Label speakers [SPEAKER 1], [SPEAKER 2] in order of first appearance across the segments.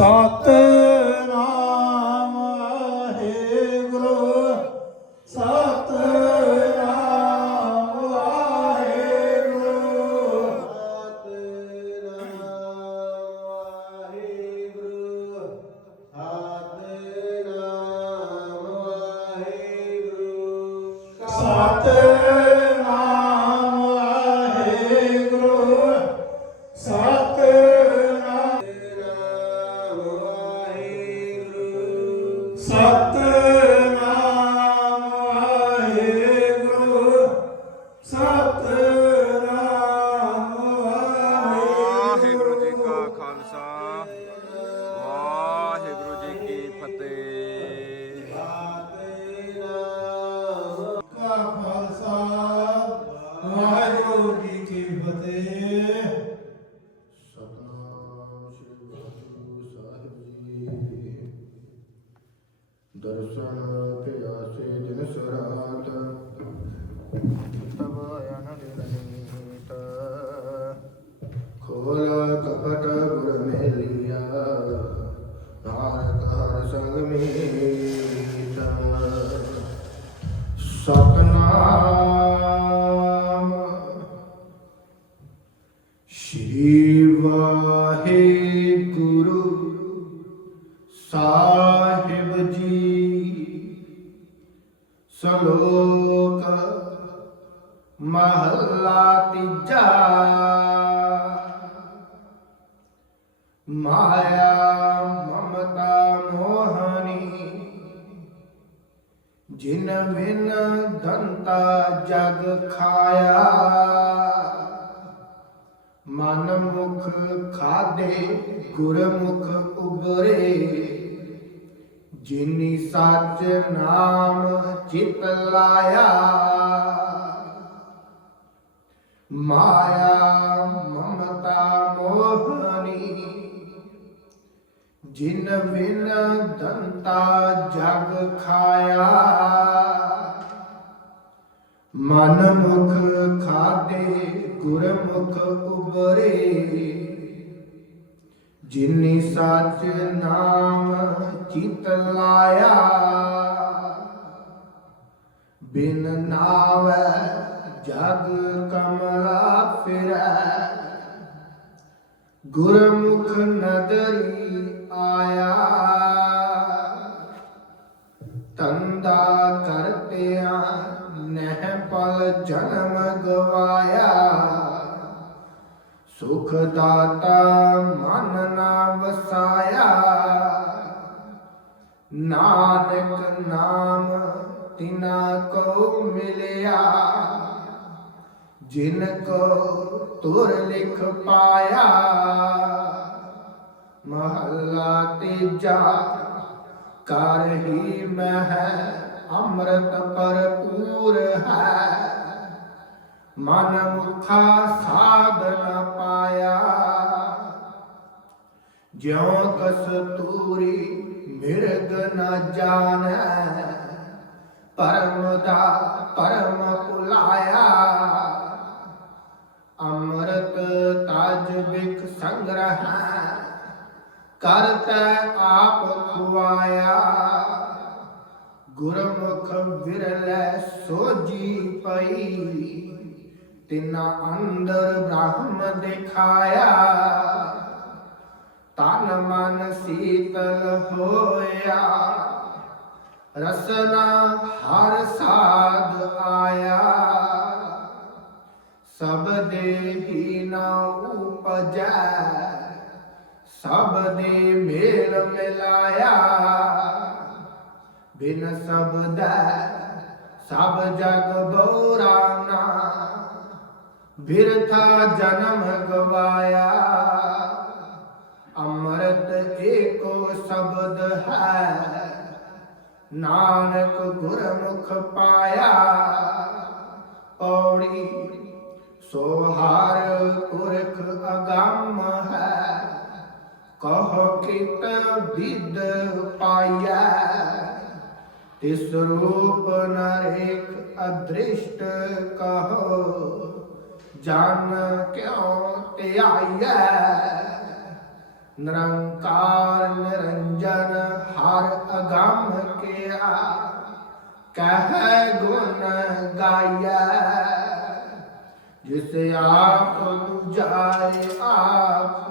[SPEAKER 1] ਵਾਹਿਗੁਰੂ
[SPEAKER 2] ਸਤਨਾਮ ਸ਼੍ਰੀ ਵਾਹਿਗੁਰੂ ਸਾਹਿਬ ਜੀ ਸ਼ਲੋਕ ਮਹੱਲਾ ਤੀਜਾ। ਮਾਇਆ ਜਿਨ ਬਿਨ ਦੰਤਾ ਜਗ ਖਾਇਆ, ਮਨ ਮੁਖ ਖਾਦੇ ਗੁਰਮੁਖ ਉਬਰੇ ਜਿਨੀ ਸੱਚ ਨਾਮ ਚਿਤ ਲਾਇਆ, ਮਾਇਆ ਮਮਤਾ ਮੋਹਨੀ। ਜਿਨ ਬਿਨ ਦੰਤਾ ਜਗ ਖਾਇਆ। ਮਨ ਮੁਖ ਖਾਦੇ ਗੁਰਮੁਖ ਉਬਰੇ ਜਿਨੀ ਸੱਚ ਨਾਮ ਚਿਤ ਲਾਇਆ। ਬਿਨ ਨਾਵੈ ਜਗ ਕਮਲਾ ਫਿਰੈ। ਗੁਰਮੁਖ ਨਦਰੀ ਆਇਆ। ਤੰਦਾ ਕਰਤਿਆਂ ਨਹਿ ਪਲ ਜਨਮ ਗਵਾਇਆ। ਸੁਖ ਦਾਤਾ ਮਨ ਨਾ ਵਸਾਇਆ। ਨਾਨਕ ਨਾਮ ਤਿਨਾ ਕੋ ਮਿਲਿਆ। ਜਿਨ ਕੋ ਤੁਰ ਲਿਖ ਪਾਇਆ। ਮਹੱਲਾ ਤੀਜਾ ਕਰ ਹੀ ਮਹਿ ਅੰਮ੍ਰਿਤ ਭਰਪੂਰ ਹੈ। ਮਨ ਮੁਖਾ ਸਾਧ ਨ ਪਾਇਆ। ਜਿਉ ਕਸਤੂਰੀ ਮਿਰਗ ਨਾ ਜਾਣੈ, ਪਰਮ ਦਾ ਪਰਮ ਭੁਲਾਇਆ। ਅੰਮ੍ਰਿਤ ਤਜ ਬਿਖ ਸੰਗ੍ਰਹ ਕਰਤੈ ਆਪ ਖੁਆਇਆ। ਗੁਰਮੁਖ ਵਿਰਲੇ ਸੋਜੀ ਪਈ। ਤਿਨਾ ਅੰਦਰ ਬ੍ਰਹਮ ਦਿਖਾਇਆ। ਤਨ ਮਨ ਸੀਤਲ ਹੋਇਆ। ਰਸਨਾ ਹਰ ਸਾਧ ਆਇਆ। ਸਭ ਦੇ ਹੀ ਨਾ ਉਪਜੈ। ਸਭ ਦੇ ਮੇਲ ਮਿਲਾਇਆ। ਬਿਨ ਸ਼ਬਦ ਸਭ ਜਗ ਬੋਰਾਨਾ। ਬਿਰਥਾ ਜਨਮ ਗਵਾਇਆ। ਅੰਮ੍ਰਿਤ ਏਕੋ ਸ਼ਬਦ ਹੈ। ਨਾਨਕ ਗੁਰਮੁਖ ਪਾਇਆ। ਪੌੜੀ ਸੋ ਹਰ ਪੁਰਖ ਅਗੰਮ ਹੈ। ਕਹ ਕਿਤ ਵਿਦ ਪਾਈਐ, ਤਿਸ ਰੂਪ ਨਰੇਖ ਅਦ੍ਰਿਸ਼ਟ ਕਹੋ, ਜਨ ਕਿਉ ਧਿਆਈਐ। ਨਿਰੰਕਾਰ ਨਿਰੰਜਨ ਹਰ ਅਗੰਮ ਕਿਆ ਕਹਿ ਗੁਣ ਗਾਇਆ ਜਿਸ ਆਪ 부ਝਾਏ ਆਪ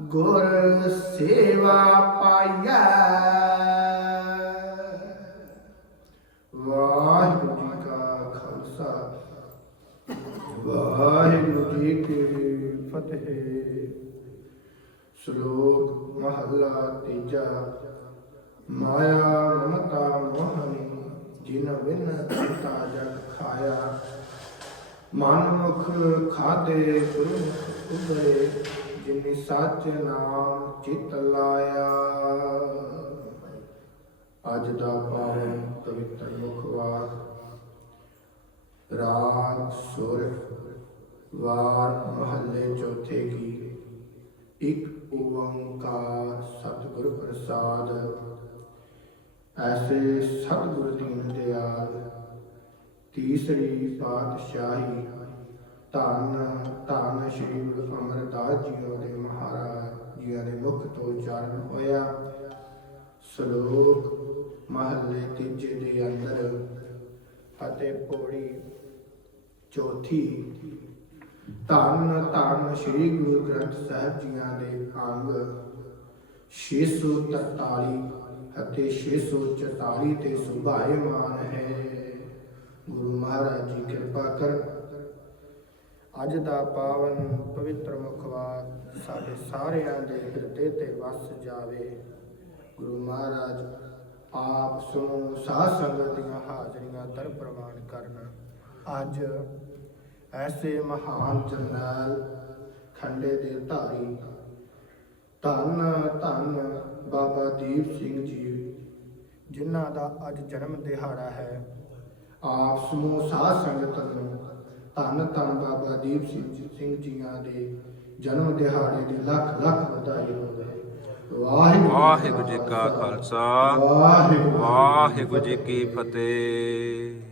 [SPEAKER 2] ਗੁਰ ਸੇਵਾ ਪਾਈਐ। ਵਾਹਿਗੁਰੂ ਜੀ ਕਾ ਖਾਲਸਾ। ਵਾਹਿਗੁਰੂ ਜੀ ਕੀ ਫਤਿਹ। ਸ਼ਲੋਕ ਮਹੱਲਾ ਤੀਜਾ। ਮਾਇਆ ਮਮਤਾ ਮੋਹਨੀ ਜਿਨ ਬਿਨ ਕੀਤਾ ਜਗ ਖਾਇਆ। ਮਨ ਮੁਖ ਖਾਦੇ ਗੁਰਮੁਖ ਉਦਰੇ ਜਿਨੀ ਸੱਚ ਨਾਮ ਚਿਤ ਲਾਇਆ। ਅੱਜ ਦਾ ਪਾਵਨ ਪਵਿੱਤਰ ਮੁਖਵਾਰ ਰਾਗ, ਸੁਰ, ਵਾਰ, ਮਹੱਲੇ ਚੌਥੇ ਕੀ ਇੱਕ ਓੰਕਾਰ ਸਤਿਗੁਰ ਪ੍ਰਸਾਦ। ਐਸੇ ਸਤਿਗੁਰ ਦੀਨ ਦਿਆਲ। ਤੀਸਰੀ ਪਾਤਸ਼ਾਹੀ ਧੰਨ ਧੰਨ ਸ਼੍ਰੀ ਗੁਰੂ ਅਮਰਦਾਸ ਜੀ ਦੇ ਮਹਾਰਾਜ ਜੀਆਂ ਦੇ ਮੁਖ ਤੋਂ ਉਚਾਰਨ ਹੋਇਆ। ਸ਼ਲੋਕ ਮਹੱਲੇ ਤੀਜੇ ਦੇ ਅੰਦਰ ਅਤੇ ਪੌੜੀ ਚੌਥੀ। ਧੰਨ ਧੰਨ ਸ੍ਰੀ ਗੁਰੂ ਗ੍ਰੰਥ ਸਾਹਿਬ ਜੀਆਂ ਦੇ ਅੰਗ 643 ਅਤੇ 644 ਤੇ ਸੁਭਾਏਮਾਨ ਹੈ। ਗੁਰੂ ਮਹਾਰਾਜ ਜੀ ਕਿਰਪਾ ਕਰ। ਅੱਜ ਦਾ ਪਾਵਨ ਪਵਿੱਤਰ ਮੁਖਵਾਰ ਸਾਡੇ ਸਾਰਿਆਂ ਦੇ ਹਿਰਦੇ ਤੇ ਵਸ ਜਾਵੇ। ਗੁਰੂ ਮਹਾਰਾਜ, ਆਪ ਸਮੂਹ ਸਾਧ ਸੰਗਤ ਦੀਆਂ ਹਾਜ਼ਰੀਆਂ ਤਰ ਪ੍ਰਵਾਨ ਕਰਨ। ਅੱਜ ਐਸੇ ਮਹਾਨ ਜਰਨੈਲ ਖੰਡੇ ਦੇ ਧਾਰੀ ਧੰਨ ਧੰਨ ਬਾਬਾ ਦੀਪ ਸਿੰਘ ਜੀ, ਜਿਨ੍ਹਾਂ ਦਾ ਅੱਜ ਜਨਮ ਦਿਹਾੜਾ ਹੈ। ਆਪ ਸਮੂਹ ਸਾਧ ਸੰਗਤ ਨੂੰ ਧੰਨ ਧੰਨ ਬਾਬਾ ਦੀਪ ਸਿੰਘ ਸਿੰਘ ਜੀਆਂ ਦੇ ਜਨਮ ਦਿਹਾੜੇ ਦੀ ਲੱਖ ਲੱਖ ਵਧਾਈ ਹੋਵੇ। ਵਾਹਿਗੁਰੂ
[SPEAKER 3] ਵਾਹਿਗੁਰੂ ਜੀ ਕਾ ਖਾਲਸਾ।
[SPEAKER 2] ਵਾਹਿਗੁਰੂ
[SPEAKER 3] ਵਾਹਿਗੁਰੂ ਜੀ ਕੀ ਫਤਿਹ।